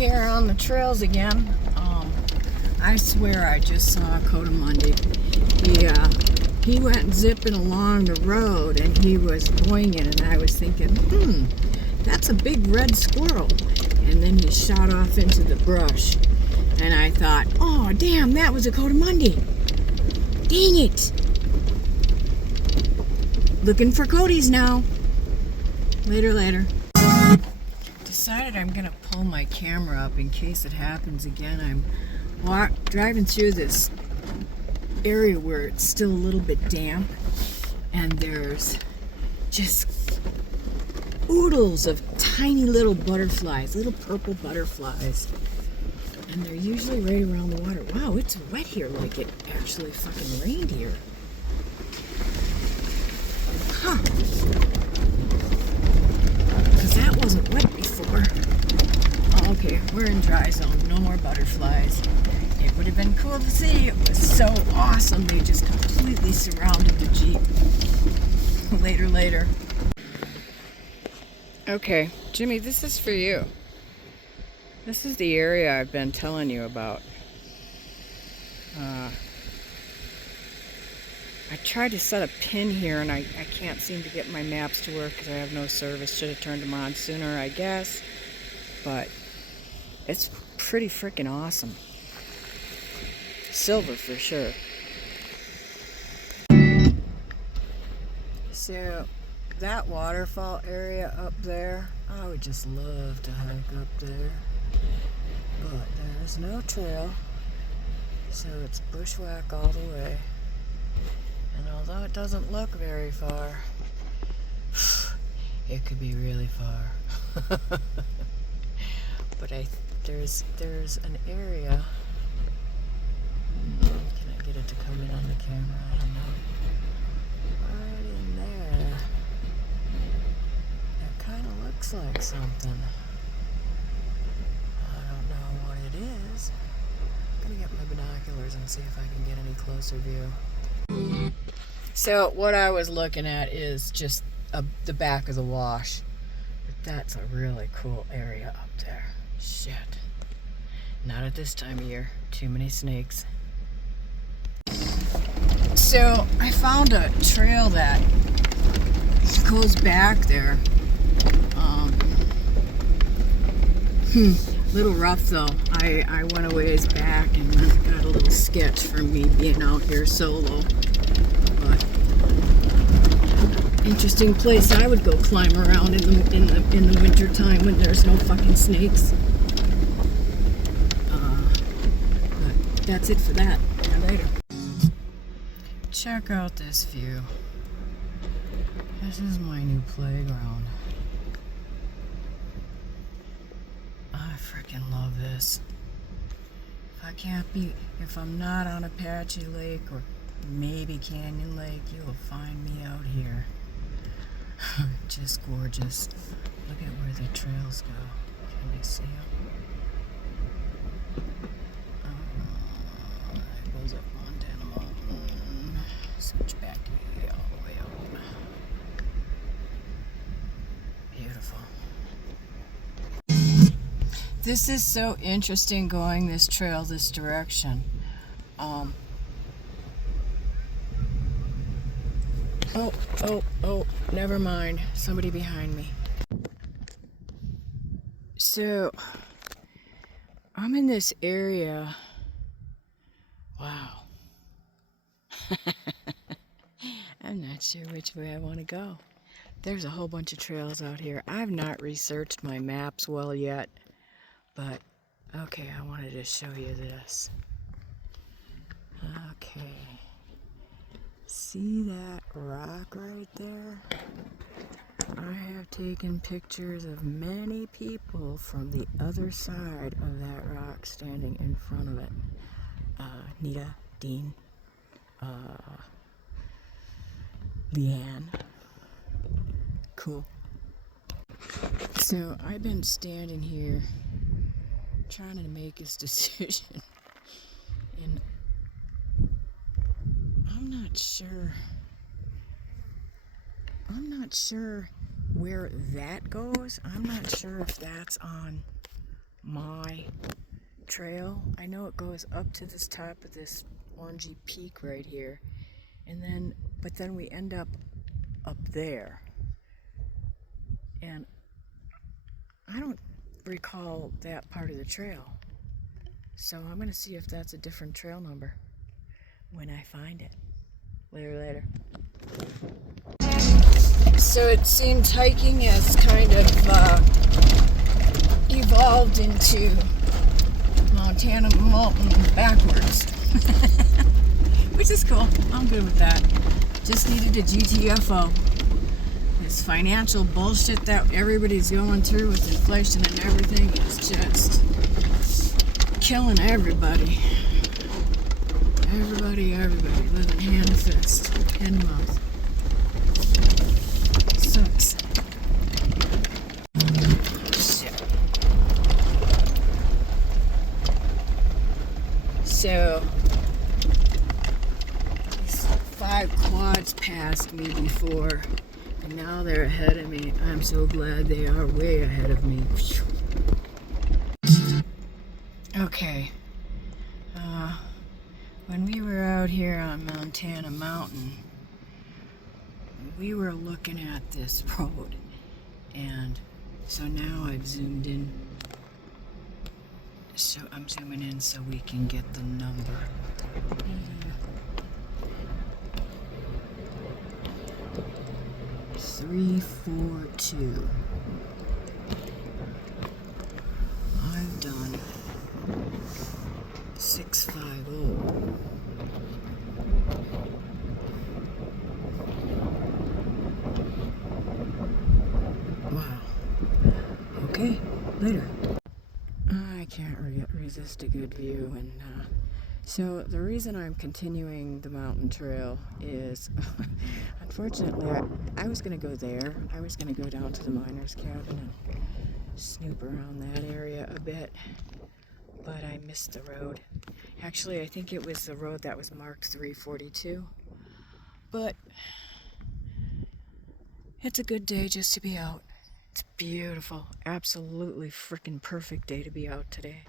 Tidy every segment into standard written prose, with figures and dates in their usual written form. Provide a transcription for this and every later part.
here on the trails again. I swear I just saw Cotamundi. He went zipping along the road and he was boinging, and I was thinking, that's a big red squirrel. And then he shot off into the brush. And I thought, oh damn, that was a Cotamundi. Dang it. Looking for Cody's now. Later. Decided I'm gonna pull my camera up in case it happens again. I'm driving through this area where it's still a little bit damp, and there's just oodles of tiny little butterflies, little purple butterflies, and they're usually right around the water. Wow, it's wet here, like it actually fucking rained here. Huh. Because that wasn't wet before. Oh, okay, we're in dry zone. No more butterflies. It would have been cool to see. It was so awesome. They just completely surrounded the Jeep. Later. Okay, Jimmy, this is for you. This is the area I've been telling you about. I tried to set a pin here and I can't seem to get my maps to work because I have no service. Should have turned them on sooner, I guess. But it's pretty freaking awesome. Silver for sure. So that waterfall area up there, I would just love to hike up there. But there's no trail, so it's bushwhack all the way. And although it doesn't look very far, it could be really far. But there's an area. Can I get it to come in on the camera? I don't know. Right in there. That kind of looks like something. I don't know what it is. I'm gonna get my binoculars and see if I can get any closer view. So what I was looking at is just the back of the wash. But that's a really cool area up there. Shit. Not at this time of year. Too many snakes. So I found a trail that goes back there. Little rough though. I went a ways back and got a little sketch from me being out here solo. But interesting place. I would go climb around in the winter time when there's no fucking snakes. But that's it for that. Later. Check out this view. This is my new playground. I freaking love this. If I'm not on Apache Lake or maybe Canyon Lake, you will find me out here. Just gorgeous. Look at where the trails go. Can you see them? It goes up Montain Mountain. Switch back all the way up. Beautiful. This is so interesting going this trail this direction. Oh, never mind. Somebody behind me. So, I'm in this area. Wow. I'm not sure which way I want to go. There's a whole bunch of trails out here. I've not researched my maps well yet, but okay, I wanted to show you this. Okay. See that rock right there? I have taken pictures of many people from the other side of that rock standing in front of it. Nita, Dean, Leanne. Cool. So I've been standing here trying to make this decision, and I'm not sure where that goes. I'm not sure if that's on my trail. I know it goes up to this top of this orangey peak right here, but then we end up there, and I don't recall that part of the trail, so I'm gonna see if that's a different trail number when I find it. Later. So it seems hiking has kind of evolved into Montana Mountain backwards. Which is cool. I'm good with that. Just needed a GTFO. This financial bullshit that everybody's going through with inflation and everything is just killing everybody. Everybody living hand to fist, hand to mouth. So excited. So these 5 quads passed me before, and now they're ahead of me. I'm so glad they are way ahead of me. Okay. When we were out here on Montain Mountain, we were looking at this road, and so now I've zoomed in. So I'm zooming in so we can get the number. 342. I've done 650. Wow. Okay, later. I can't resist a good view, and so the reason I'm continuing the mountain trail is, unfortunately, I was going to go there. I was going to go down to the miner's cabin and snoop around that area a bit, but I missed the road. Actually, I think it was the road that was marked 342, but it's a good day just to be out. It's beautiful, absolutely freaking perfect day to be out today.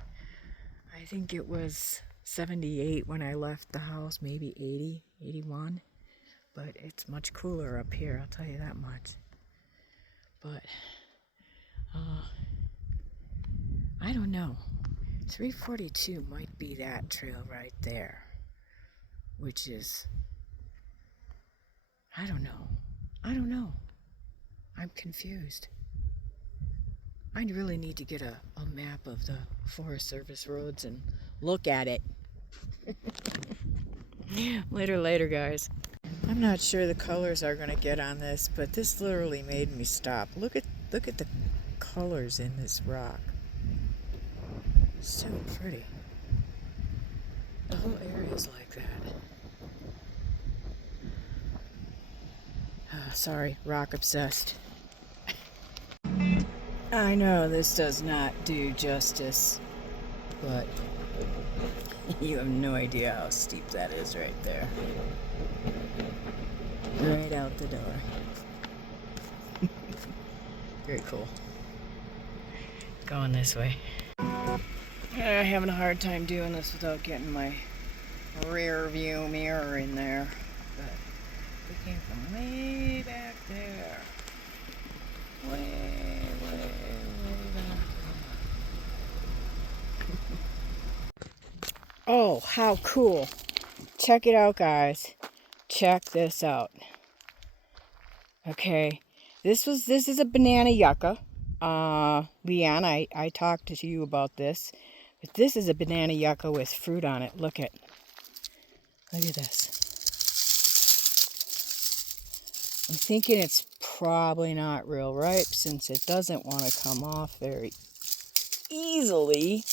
I think it was 78 when I left the house, maybe 80, 81, but it's much cooler up here, I'll tell you that much. But I don't know, 342 might be that trail right there, which is, I don't know, I'm confused. I really need to get a map of the Forest Service roads and look at it. Later, guys. I'm not sure the colors are going to get on this, but this literally made me stop. Look at the colors in this rock. So pretty. The whole area is like that. Sorry, rock obsessed. I know this does not do justice, but you have no idea how steep that is right there. Right out the door. Very cool. Going this way. I'm having a hard time doing this without getting my rear view mirror in there. But we came from way back there. Way back. Oh, how cool. Check it out, guys. Check this out. Okay, this is a banana yucca. Leanne, I talked to you about this, but this is a banana yucca with fruit on it. Look at this. I'm thinking it's probably not real ripe since it doesn't want to come off very easily.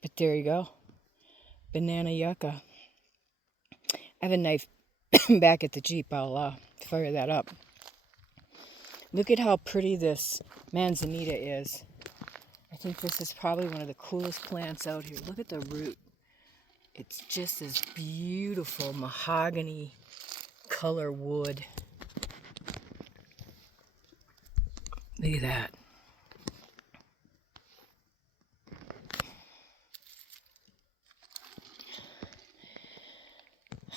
But there you go. Banana yucca. I have a knife back at the Jeep. I'll fire that up. Look at how pretty this manzanita is. I think this is probably one of the coolest plants out here. Look at the root. It's just this beautiful mahogany color wood. Look at that.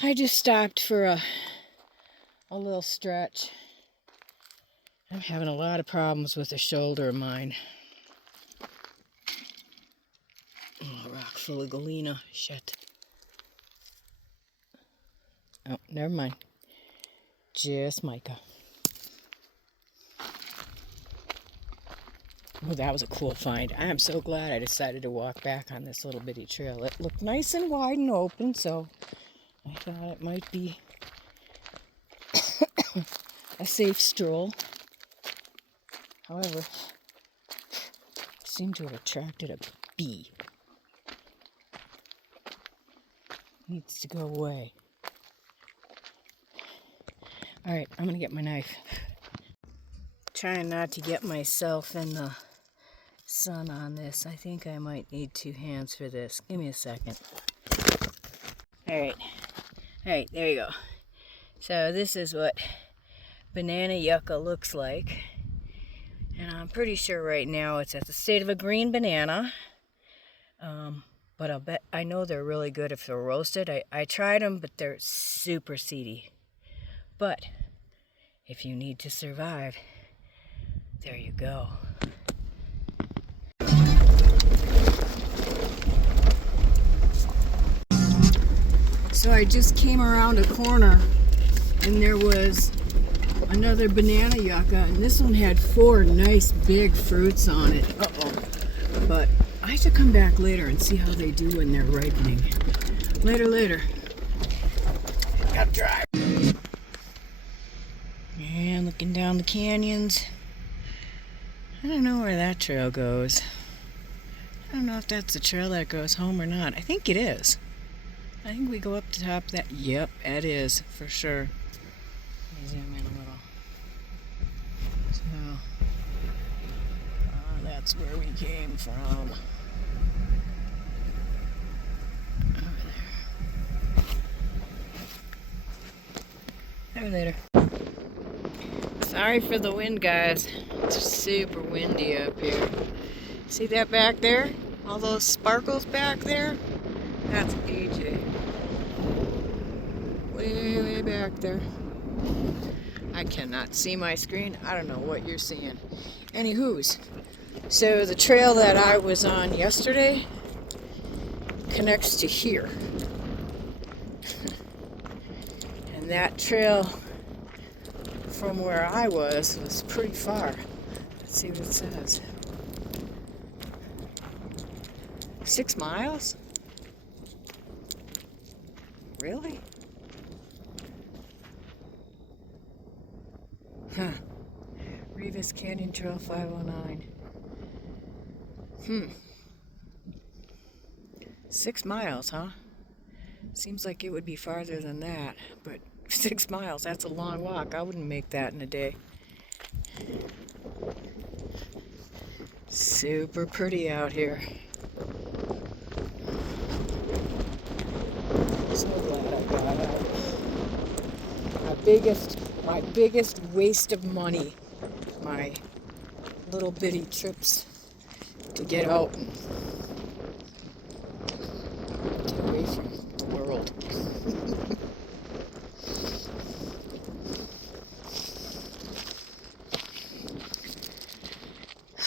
I just stopped for a little stretch. I'm having a lot of problems with the shoulder of mine. Oh, rock full of galena. Shit. Oh, never mind. Just mica. Oh, that was a cool find. I am so glad I decided to walk back on this little bitty trail. It looked nice and wide and open, so I thought it might be a safe stroll. However, it seemed to have attracted a bee. Needs to go away. Alright, I'm gonna get my knife. Trying not to get myself in the sun on this. I think I might need 2 hands for this. Give me a second. Alright, there you go. So this is what banana yucca looks like. And I'm pretty sure right now it's at the state of a green banana. But I know they're really good if they're roasted. I tried them, but they're super seedy. But if you need to survive, there you go. So I just came around a corner and there was another banana yucca, and this one had 4 nice big fruits on it. But I should come back later and see how they do when they're ripening. Later. Gotta drive. And looking down the canyons. I don't know where that trail goes. I don't know if that's the trail that goes home or not. I think it is. I think we go up the top of that. Yep, it is, for sure. Let me zoom in a little. So, that's where we came from. Over there. Sorry for the wind, guys. It's super windy up here. See that back there? All those sparkles back there? That's AJ. Way back there. I cannot see my screen. I don't know what you're seeing. Anywho's, so the trail that I was on yesterday connects to here. And that trail from where I was pretty far. Let's see what it says. 6 miles? Really? Huh. Revis Canyon Trail 509. 6 miles, huh? Seems like it would be farther than that, but 6 miles, that's a long walk. I wouldn't make that in a day. Super pretty out here. So glad I got out. My biggest waste of money. My little bitty trips to get out and get away from the world.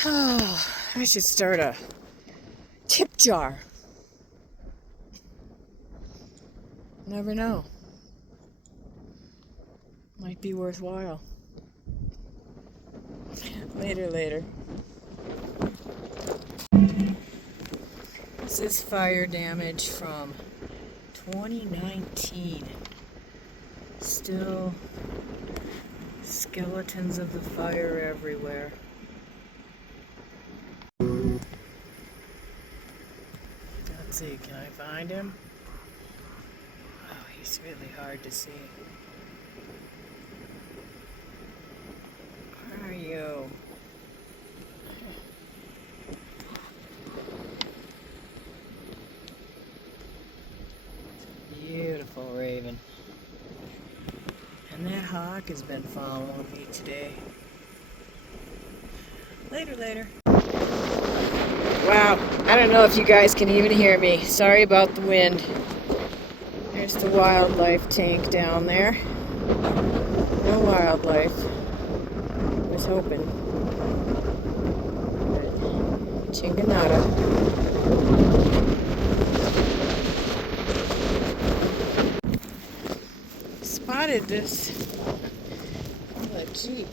Oh, I should start a tip jar. Never know. Might be worthwhile. Later. This is fire damage from 2019. Still skeletons of the fire everywhere. Let's see, can I find him? Oh, he's really hard to see. Where are you? Beautiful raven. And that hawk has been following me today. Later. Wow, I don't know if you guys can even hear me. Sorry about the wind. There's the wildlife tank down there. No wildlife. I was hoping. But chinganada. Spotted this. Oh, a Jeep.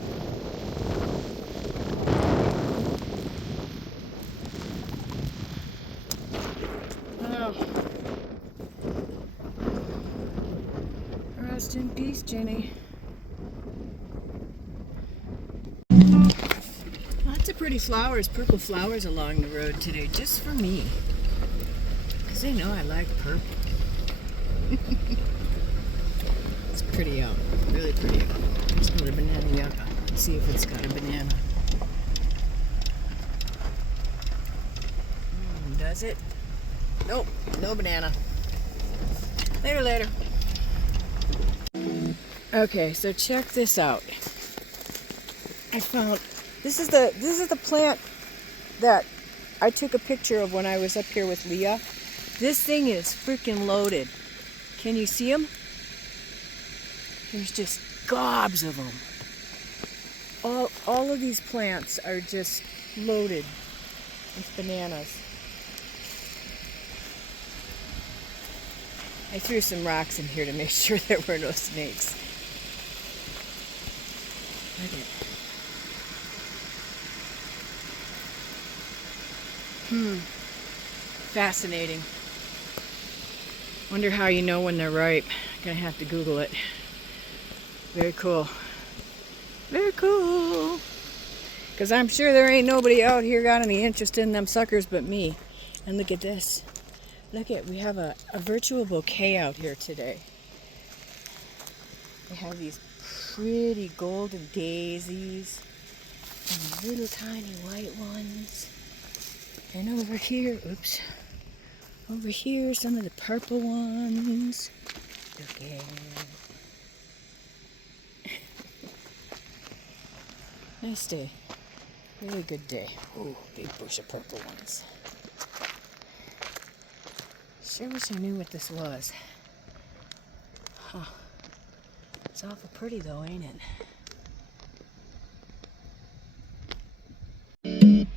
Oh. Rest in peace, Jenny. Lots of pretty flowers, purple flowers along the road today, just for me. Because they know I like purple. It's pretty out, really pretty out. Let's go to Banana Yucca, see if it's got a banana. Does it? Nope, no banana. Later. Okay, so check this out. I found this is the plant that I took a picture of when I was up here with Leah. This thing is freaking loaded. Can you see them? There's just gobs of them. All of these plants are just loaded with bananas. I threw some rocks in here to make sure there were no snakes. Look at it. Fascinating. Wonder how you know when they're ripe. Gonna have to Google it. Very cool. Very cool. Because I'm sure there ain't nobody out here got any interest in them suckers but me. And look at this. Look at, we have a virtual bouquet out here today. We have these pretty golden daisies and little tiny white ones. And over here, over here, some of the purple ones. Look at it. Nice day. Really good day. Ooh, big bush of purple ones. Sure wish I knew what this was. Huh. It's awful pretty though, ain't it?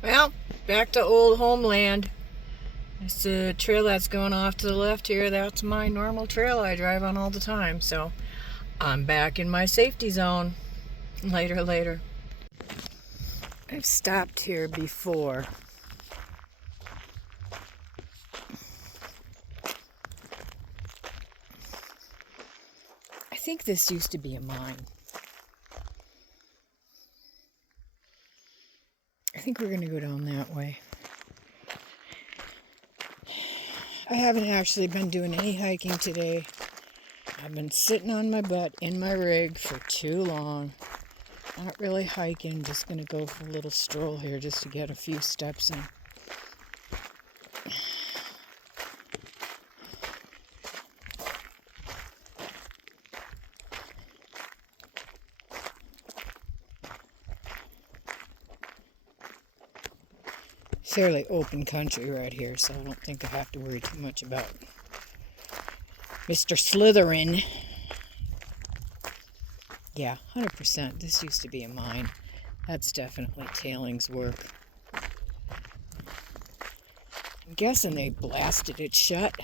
Well, back to old homeland. It's the trail that's going off to the left here. That's my normal trail I drive on all the time. So I'm back in my safety zone. Later. I've stopped here before. I think this used to be a mine. I think we're going to go down that way. I haven't actually been doing any hiking today. I've been sitting on my butt in my rig for too long. Not really hiking, just going to go for a little stroll here just to get a few steps in. Fairly open country right here, so I don't think I have to worry too much about Mr. Slytherin. Yeah, 100%. This used to be a mine. That's definitely tailings work. I'm guessing they blasted it shut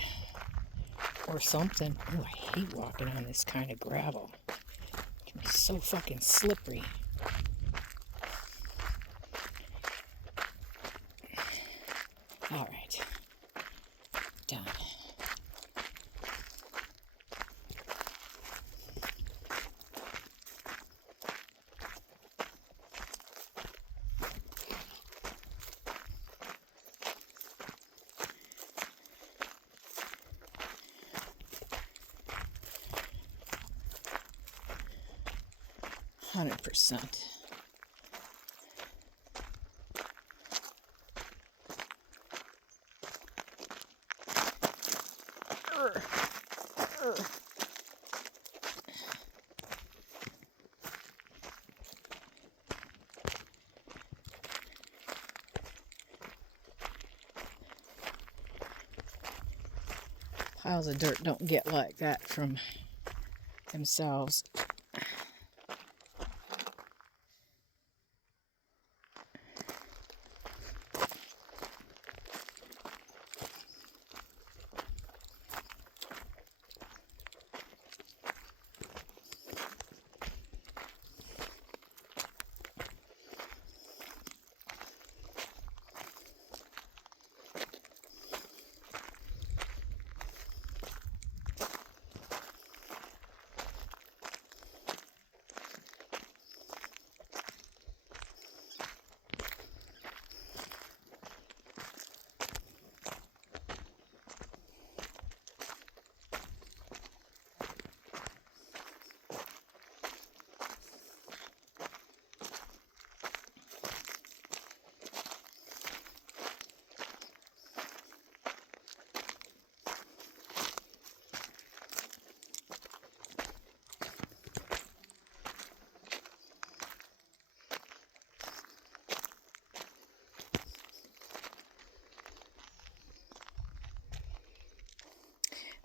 or something. Oh, I hate walking on this kind of gravel. It can be so fucking slippery. All right. Done. %. Piles of dirt don't get like that from themselves.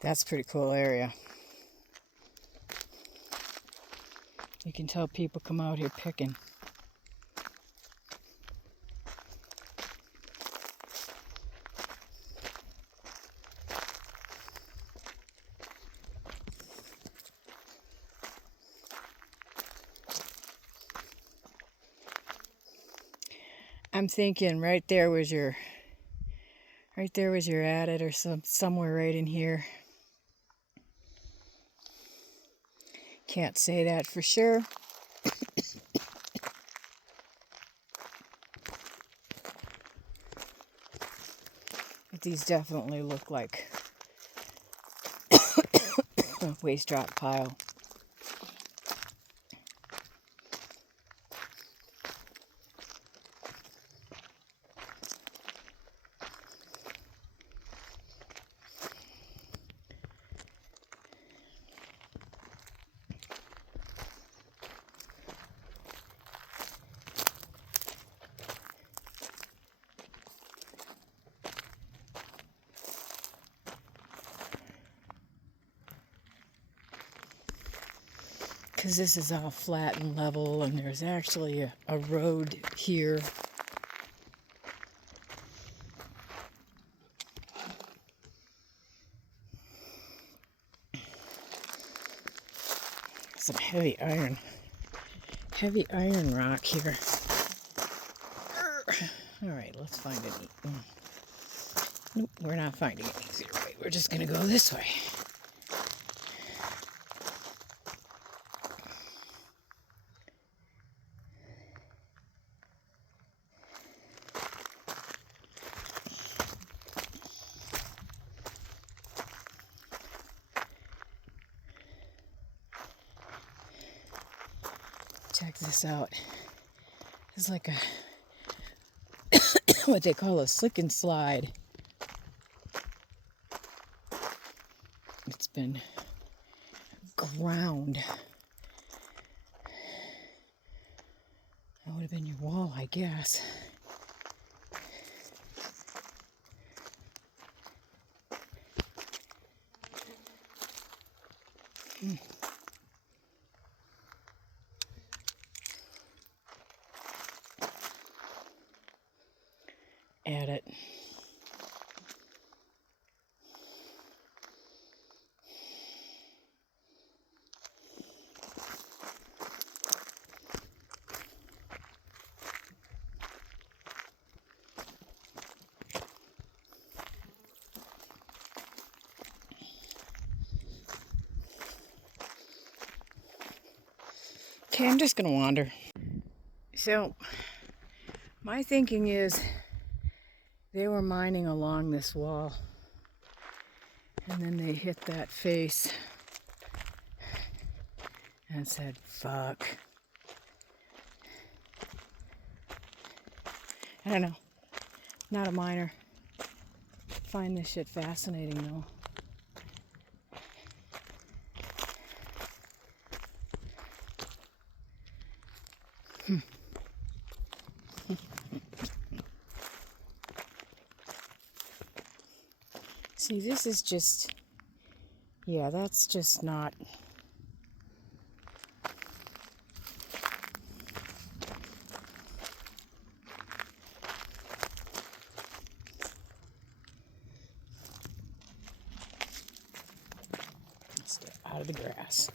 That's a pretty cool area. You can tell people come out here picking. I'm thinking right there was your adit, or somewhere right in here. Can't say that for sure. But these definitely look like a waste drop pile. Because this is all flat and level, and there's actually a road here. Some heavy iron rock here. All right, let's find it. Nope, we're not finding an easier way. We're just gonna go this way. Check this out. It's like a what they call a slick and slide. It's been ground. That would have been your wall, I guess. Add it. Okay, I'm just gonna wander. So, my thinking is they were mining along this wall, and then they hit that face and said, fuck. I don't know. Not a miner. Find this shit fascinating though. See, this is just Yeah, that's just not. Let's get out of the grass.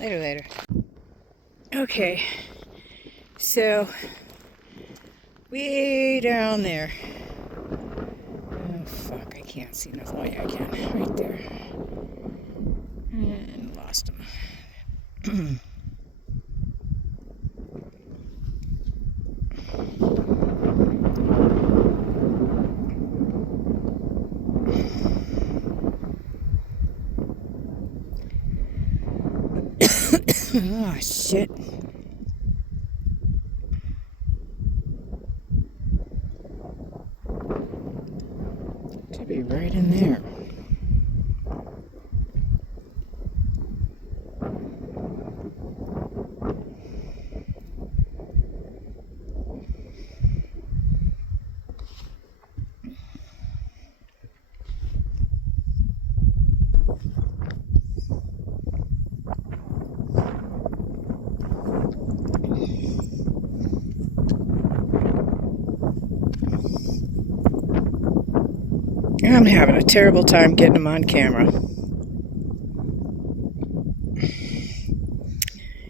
Later. Okay, so way down there. Oh, fuck, I can't see nothing. Oh, yeah, I can. Right there. And lost him. Oh, shit. Could be right in there. I'm having a terrible time getting them on camera.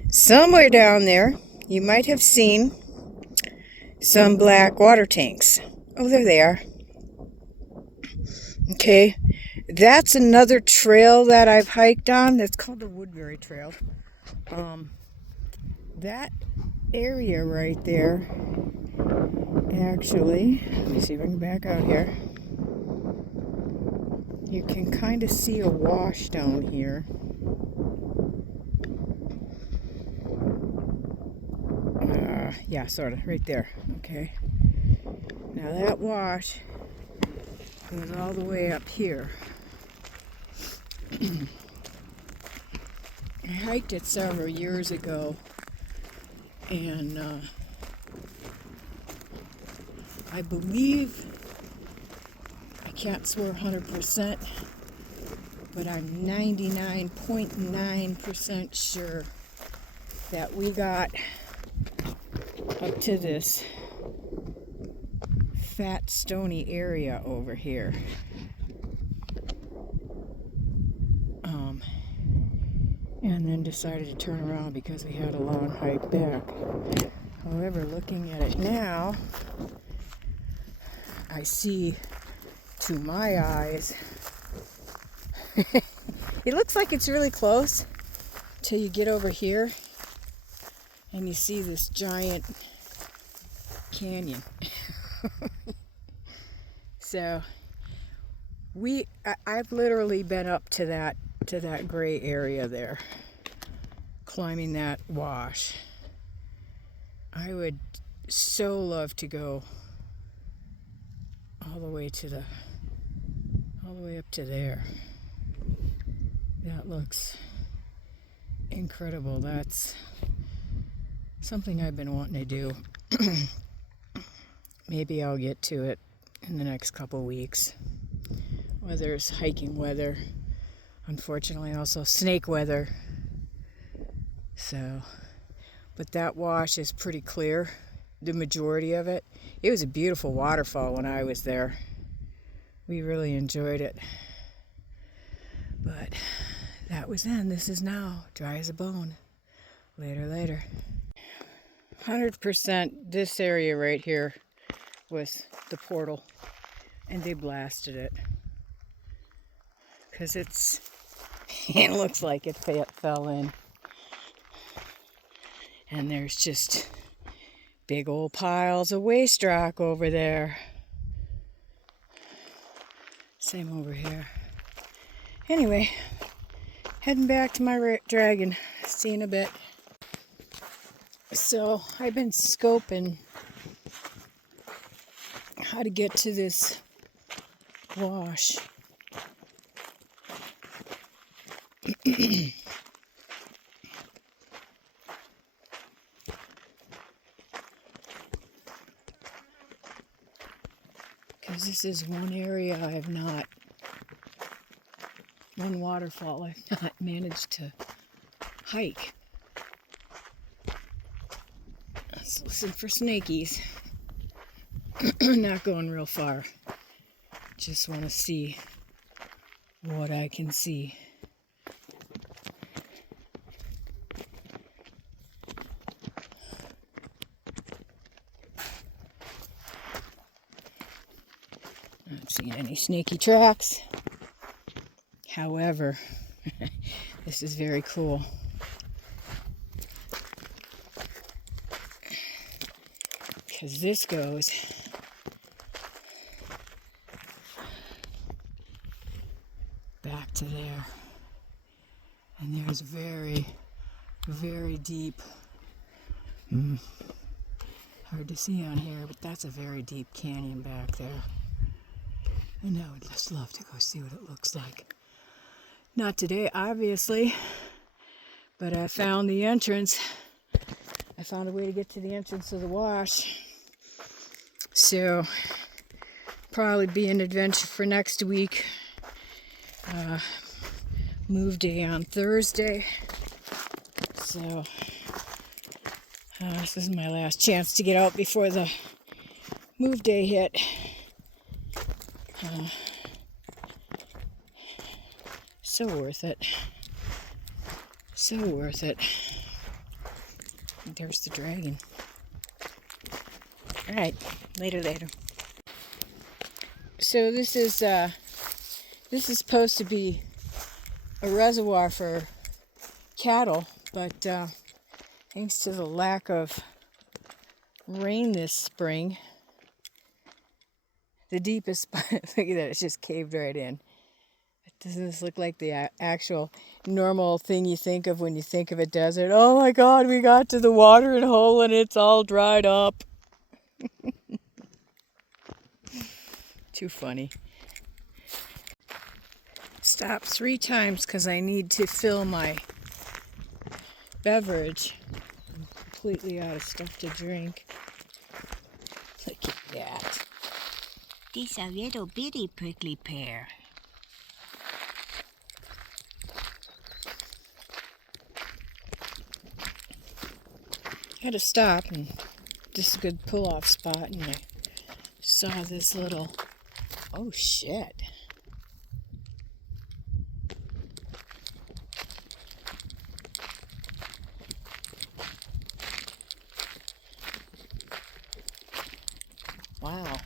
Somewhere down there, you might have seen some black water tanks. Oh, there they are. Okay, that's another trail that I've hiked on. That's called the Woodbury Trail. That area right there, actually, let me see if I can back out here. You can kind of see a wash down here. Yeah, sort of, right there. Okay. Now that wash goes all the way up here. I hiked it several years ago, and I believe, I can't swear 100%, but I'm 99.9% sure that we got up to this fat stony area over here. And then decided to turn around because we had a long hike back. However, looking at it now, I see, to my eyes, it looks like it's really close till you get over here and you see this giant canyon. So I've literally been up to that gray area there, climbing that wash. I would so love to go all the way up to there. That looks incredible. That's something I've been wanting to do. Maybe I'll get to it in the next couple weeks. Weather's hiking weather. Unfortunately, also snake weather. So, but that wash is pretty clear, the majority of it. It was a beautiful waterfall when I was there. We really enjoyed it. But that was then. This is now. Dry as a bone. Later. 100% this area right here was the portal, and they blasted it because it looks like it fell in. And there's just big old piles of waste rock over there. Same over here. Anyway, heading back to my dragon. See you in a bit. So I've been scoping how to get to this wash. Because this is one area one waterfall I've not managed to hike. Let's listen for snakies. Not going real far. Just want to see what I can see. Not seeing any snaky tracks. However, this is very cool. Because this goes back to there. And there's very, very deep, hard to see on here, but that's a very deep canyon back there. And I would just love to go see what it looks like. Not today, obviously, but I found the entrance. I found a way to get to the entrance of the wash. So, probably be an adventure for next week. Move day on Thursday. So, this is my last chance to get out before the move day hit. So worth it. So worth it. There's the dragon. Alright, later. So this is supposed to be a reservoir for cattle, but thanks to the lack of rain this spring, the deepest spot, look at that, it's just caved right in. Doesn't this look like the actual normal thing you think of when you think of a desert? Oh my God, we got to the watering hole and it's all dried up. Too funny. Stop 3 times because I need to fill my beverage. I'm completely out of stuff to drink. Look at that. This is a little bitty prickly pear. I had to stop, and this is a good pull-off spot, and I saw this little, oh shit. Wow.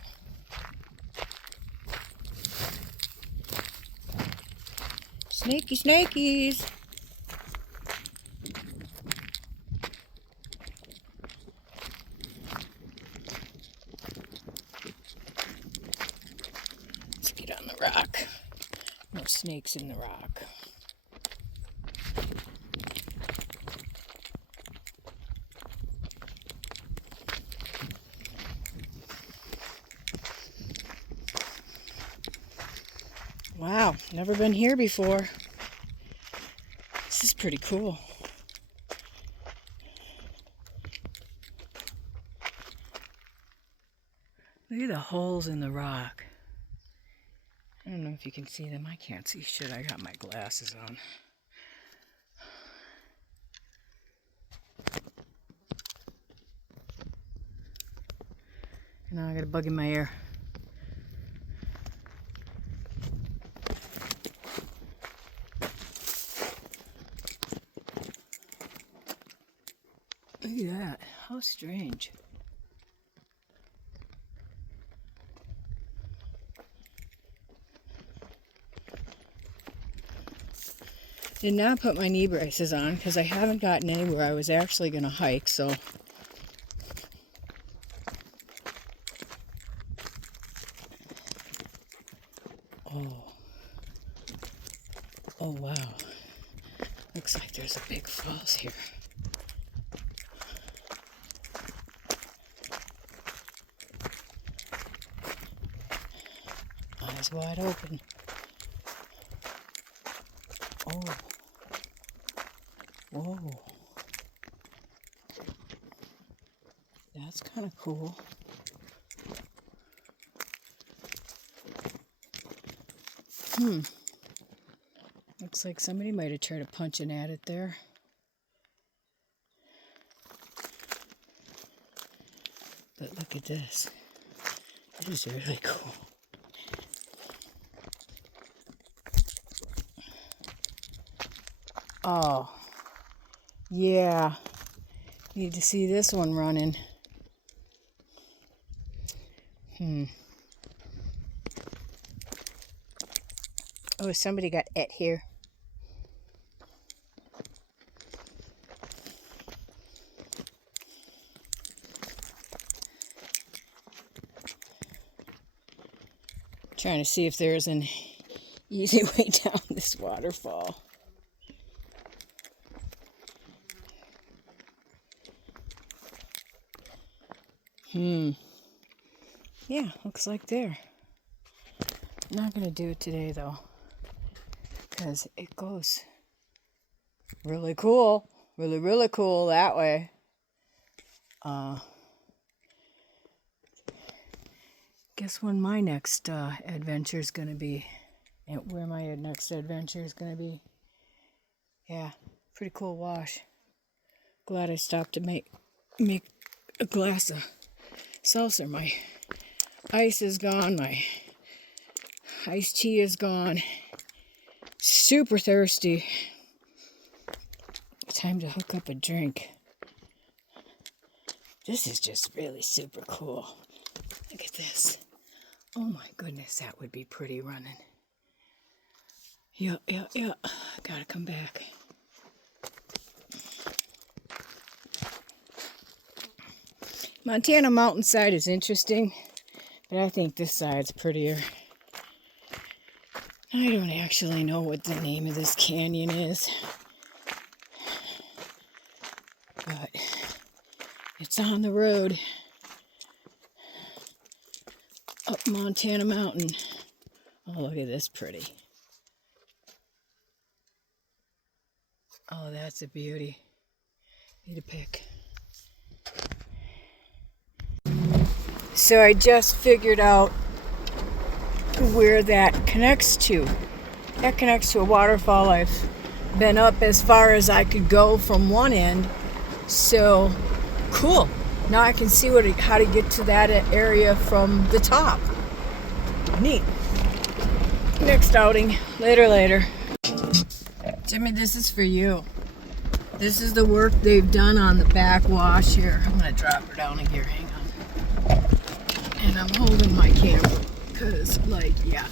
Snakies. Let's get on the rock. No snakes in the rock. Wow, never been here before. This is pretty cool. Look at the holes in the rock. I don't know if you can see them. I can't see shit. I got my glasses on. And now I got a bug in my ear. Look at that. How strange. Did not put my knee braces on because I haven't gotten anywhere. I was actually going to hike, so. Oh. Oh, wow. Looks like there's a big falls here. Eyes wide open. Oh. Whoa. That's kind of cool. Looks like somebody might have tried to punching at it there. But look at this. This is really cool. Oh, yeah. Need to see this one running. Oh, somebody got it here. Trying to see if there's an easy way down this waterfall. Yeah, looks like there. I'm not gonna do it today though, because it goes really cool, really cool that way. Guess when my next adventure is gonna be, and where my next adventure is gonna be. Yeah, pretty cool wash. Glad I stopped to make a glass of seltzer. My ice is gone. My iced tea is gone. Super thirsty. Time to hook up a drink. This is just really super cool. Look at this. Oh my goodness, that would be pretty running. Yeah. Gotta come back. Montana mountainside is interesting, but I think this side's prettier. I don't actually know what the name of this canyon is, but it's on the road up Montana Mountain. Oh, look at this pretty. Oh, that's a beauty. Need a pick. So I just figured out where that connects to. That connects to a waterfall. I've been up as far as I could go from one end. So cool. Now I can see how to get to that area from the top. Neat. Next outing. Later. Jimmy, this is for you. This is the work they've done on the backwash here. I'm going to drop her down in gear. Hang on. And I'm holding my camera because, yeah.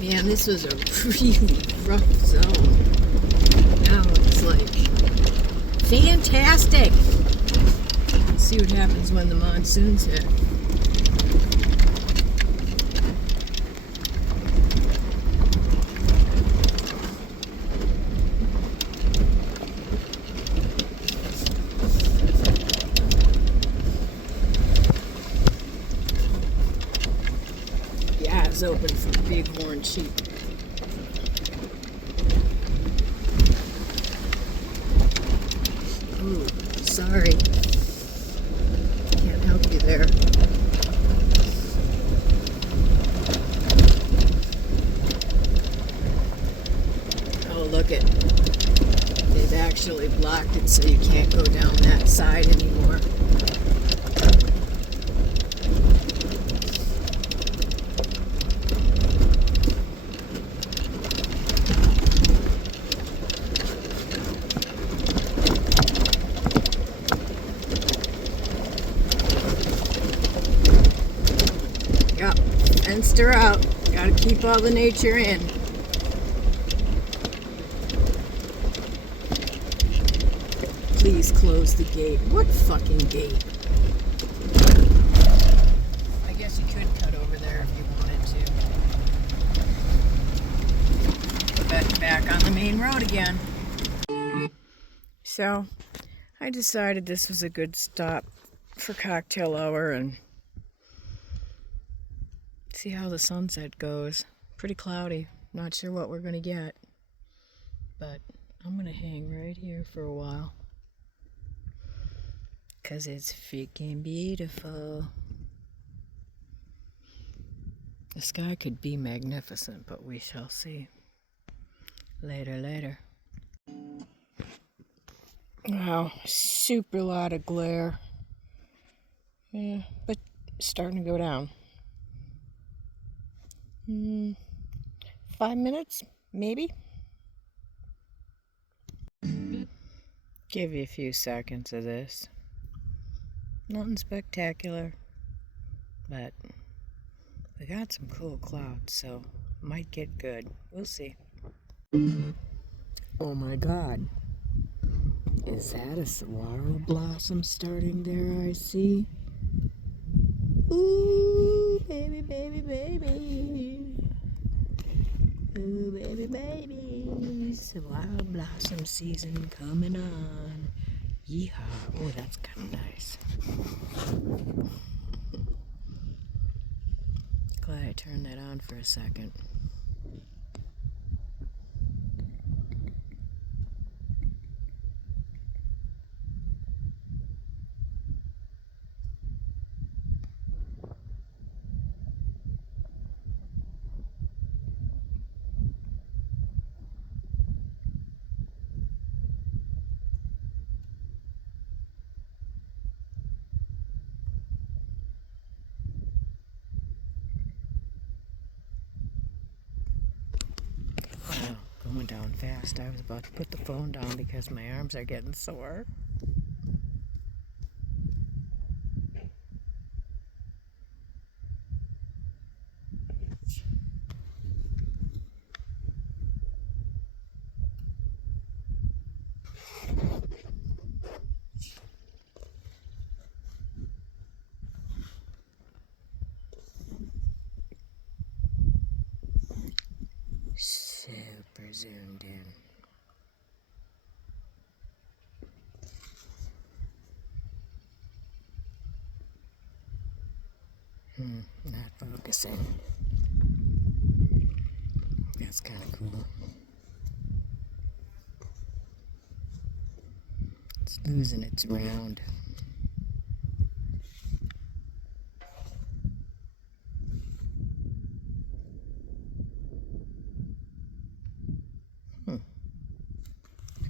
Man, this was a really rough zone. Now it's fantastic. Let's see what happens when the monsoons hit. Yeah, it's open for bighorn sheep. Ooh, sorry. Can't help you there. Oh, look it. They've actually blocked it so you can't go down that side anymore. Fenced her out. Gotta keep all the nature in. Please close the gate. What fucking gate? I guess you could cut over there if you wanted to. But back on the main road again. So, I decided this was a good stop for cocktail hour and see how the sunset goes. Pretty cloudy. Not sure what we're gonna get. But I'm gonna hang right here for a while. 'Cause it's freaking beautiful. The sky could be magnificent, but we shall see. Later. Wow, super lot of glare. Yeah, but starting to go down. 5 minutes, maybe? Give you a few seconds of this. Nothing spectacular, but we got some cool clouds, so might get good. We'll see. Oh my god. Is that a saguaro blossom starting there, I see? Ooh, baby. Ooh, baby. Saguaro blossom season coming on. Yeehaw. Oh, that's kind of nice. Glad I turned that on for a second. Wow, going down fast. I was about to put the phone down because my arms are getting sore. Super zoomed in. Not focusing. That's kind of cool. It's losing its round.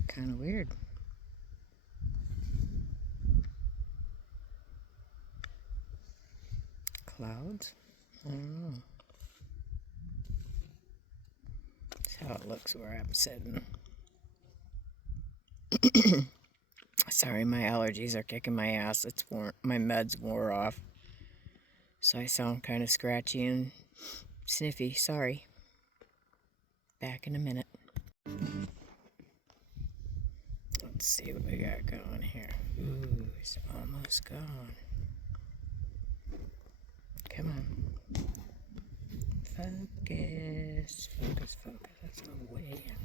Kind of weird. Clouds? I don't know. That's how it looks where I'm sitting. Sorry, my allergies are kicking my ass. My meds wore off. So I sound kind of scratchy and sniffy. Sorry. Back in a minute. Let's see what we got going here. Ooh, it's almost gone. Come on. Focus. Let's go way in.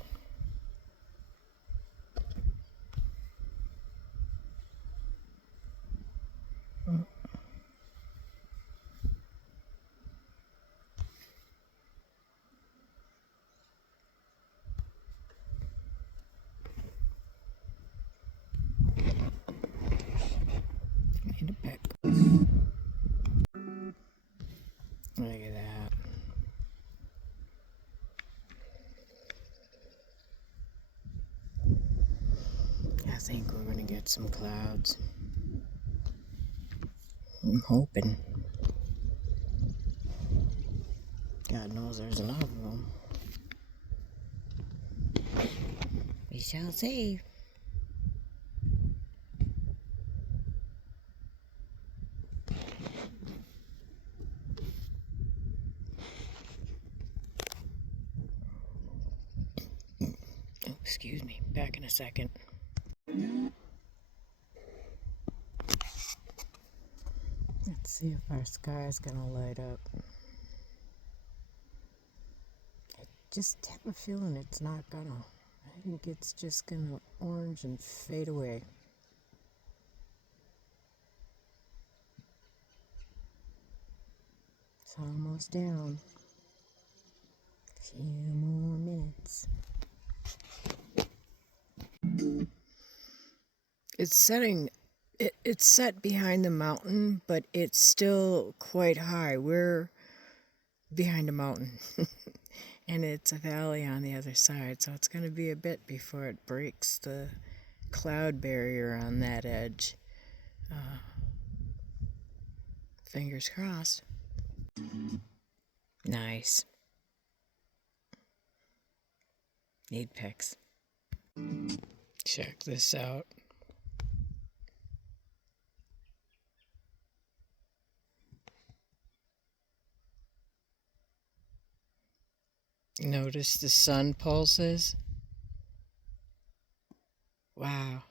Need a pick. Look at that. I think we're gonna get some clouds. I'm hoping. God knows there's enough of them. We shall see. Excuse me, back in a second. Let's see if our sky is gonna light up. I just have a feeling it's not gonna. I think it's just gonna orange and fade away. It's almost down. A few more minutes. It's setting. It's set behind the mountain, but it's still quite high. We're behind a mountain, and it's a valley on the other side, so it's going to be a bit before it breaks the cloud barrier on that edge. Fingers crossed. Nice. Need pics. Check this out. Notice the sun pulses. Wow.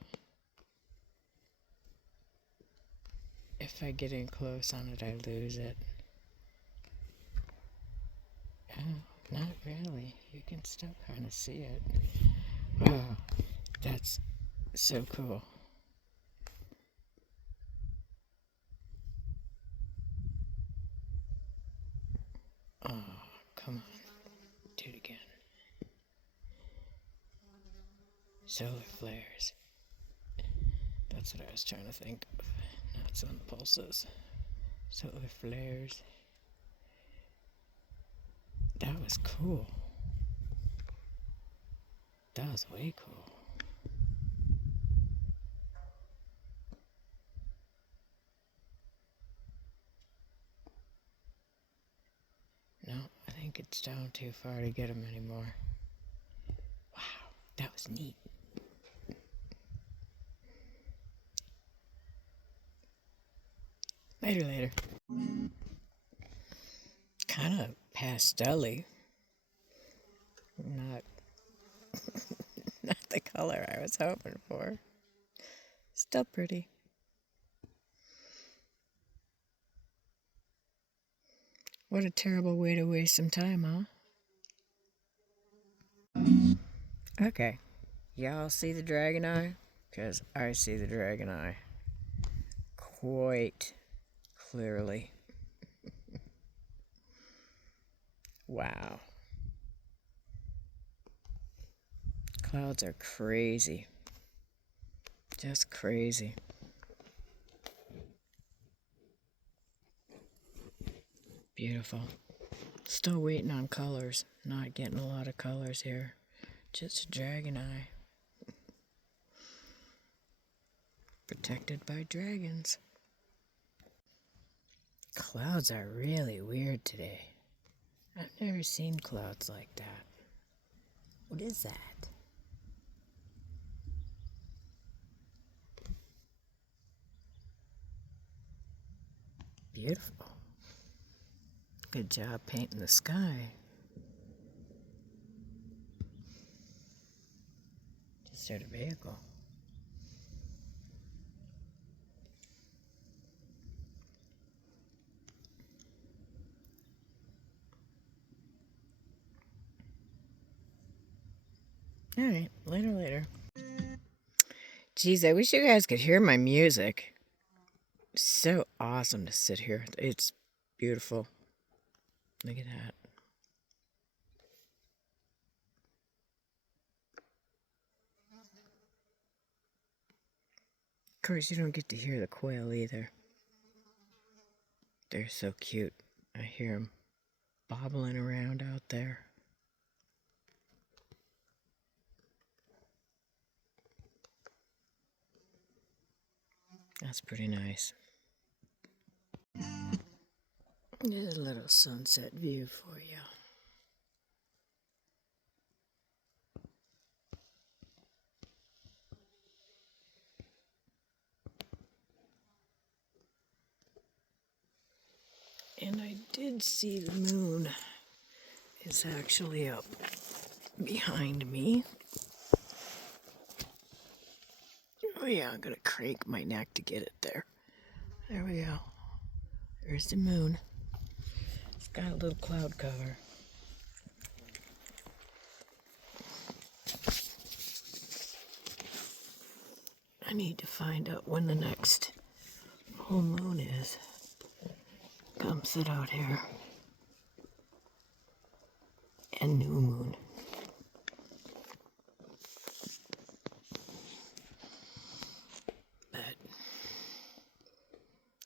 If I get in close on it, I lose it. Oh, not really. You can still kind of see it. Wow, that's so cool. Oh, come on. Do it again. Solar flares. That's what I was trying to think of. Not sun pulses. Solar flares. That was cool. That was way cool. No, I think it's down too far to get them anymore. Wow, that was neat. Later. Kind of pastel-y. Not the color I was hoping for. Still pretty. What a terrible way to waste some time, huh? Okay. Y'all see the dragon eye? Because I see the dragon eye quite clearly. Wow. Clouds are crazy. Just crazy. Beautiful. Still waiting on colors. Not getting a lot of colors here. Just a dragon eye. Protected by dragons. Clouds are really weird today. I've never seen clouds like that. What is that? Beautiful. Good job painting the sky. Just heard a vehicle. Alright, later. Geez, I wish you guys could hear my music. So awesome to sit here. It's beautiful. Look at that. Of course, you don't get to hear the quail either. They're so cute. I hear them bobbling around out there. That's pretty nice. There's a little sunset view for you. And I did see the moon is actually up behind me. Oh yeah, I'm gonna crank my neck to get it there. There we go. There's the moon. It's got a little cloud cover. I need to find out when the next full moon is. Come sit out here. And new moon. But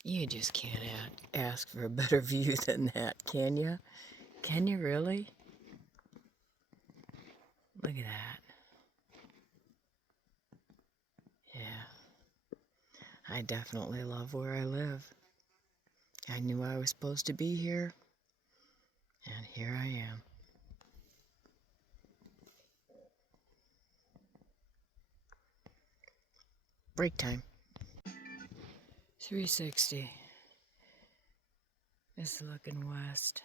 you just can't ask for a better view than that, can you? Can you really? Look at that. Yeah. I definitely love where I live. I knew I was supposed to be here, and here I am. Break time. 360. It's looking west.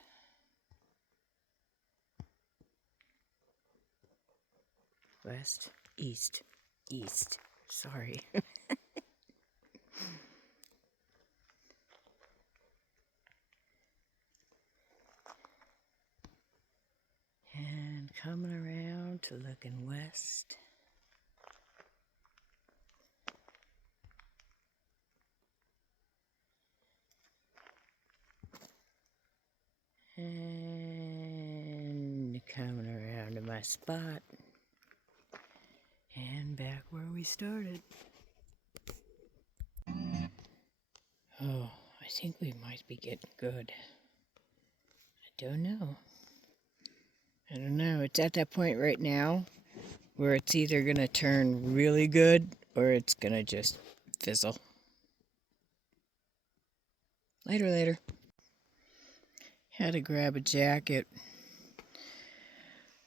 West, east, east. Sorry. And coming around to looking west. And coming around to my spot. And back where we started. Oh, I think we might be getting good. I don't know. I don't know. It's at that point right now where it's either going to turn really good or it's going to just fizzle. Later. Had to grab a jacket.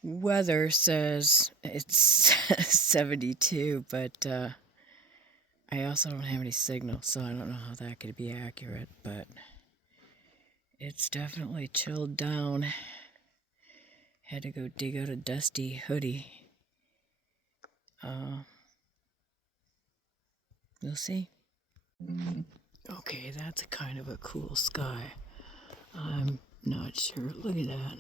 Weather says it's 72, but I also don't have any signal, so I don't know how that could be accurate, but it's definitely chilled down. Had to go dig out a dusty hoodie. We'll see. Okay, that's a kind of a cool sky. I'm not sure. Look at that.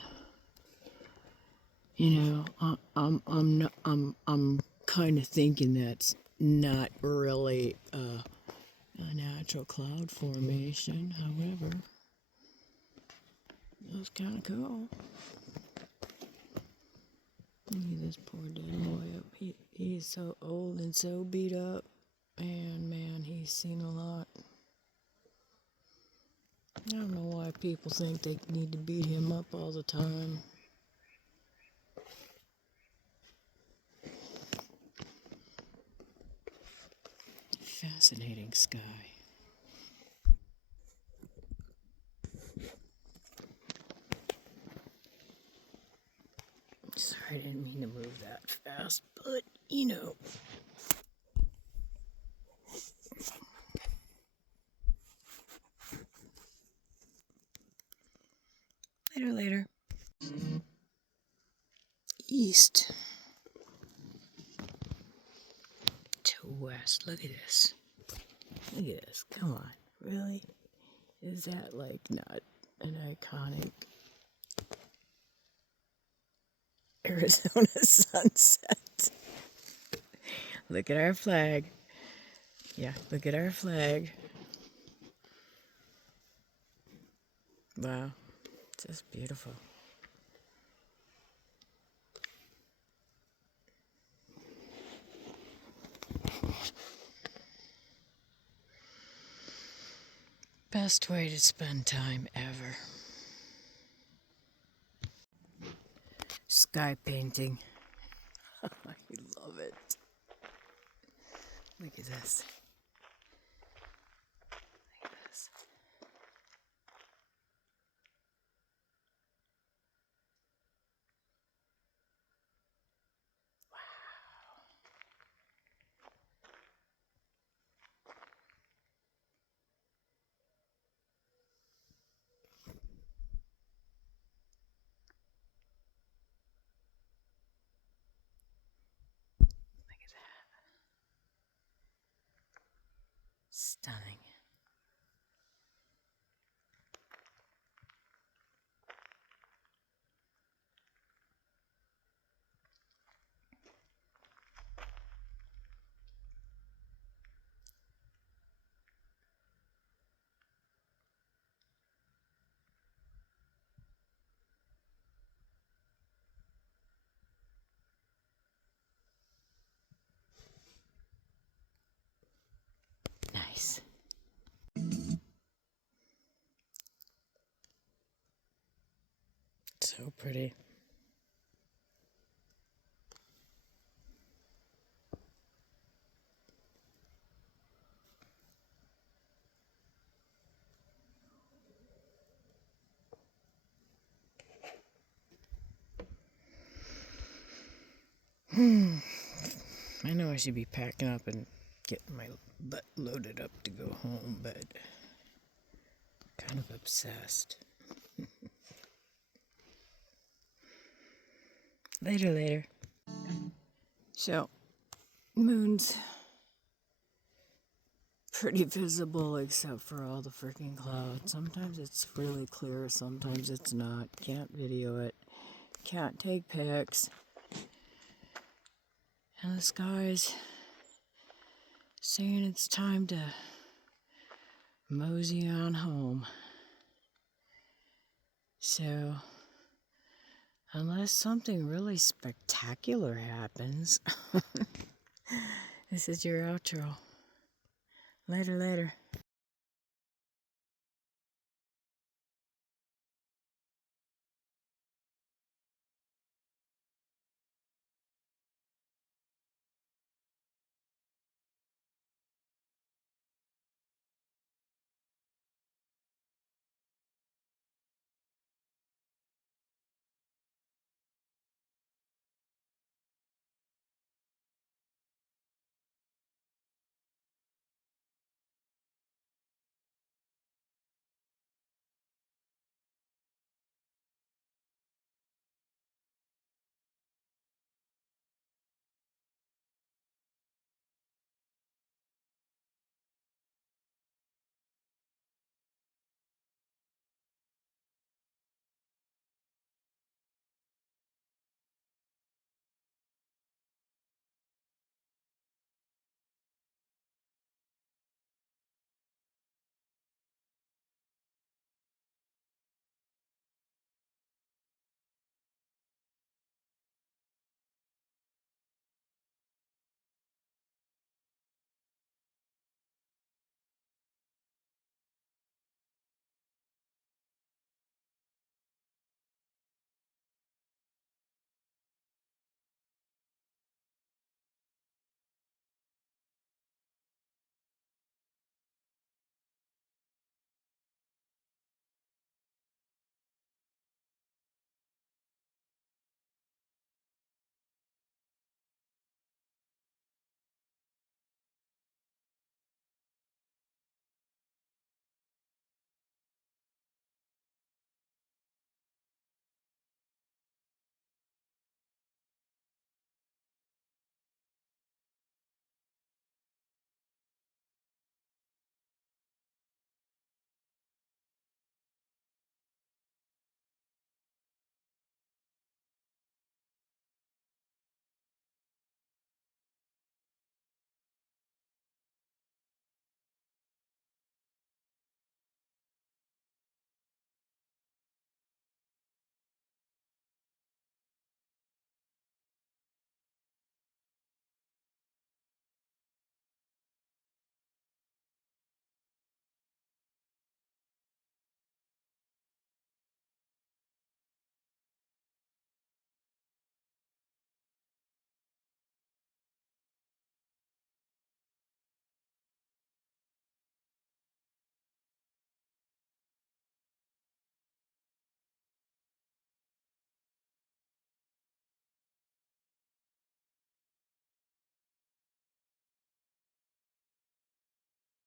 You know, I'm kind of thinking that's not really a natural cloud formation. However, it was kind of cool. Look at this poor dead boy. He's so old and so beat up, and man, he's seen a lot. I don't know why people think they need to beat him up all the time. Fascinating sky. Sorry, I didn't mean to move that fast, but you know. Later. East to west. Look at this. Look at this. Come on. Really? Is that like not an iconic Arizona sunset? Look at our flag. Yeah, look at our flag. Wow. Just beautiful. Best way to spend time ever. Sky painting. I love it. Look at this. Look at this. Look at that. stunning. Nice. So pretty. I know I should be packing up and getting my butt loaded up to go home, but kind of obsessed. Later. So, moon's pretty visible except for all the freaking clouds. Sometimes it's really clear, sometimes it's not. Can't video it. Can't take pics. And the sky's saying it's time to mosey on home. So, unless something really spectacular happens, this is your outro. Later.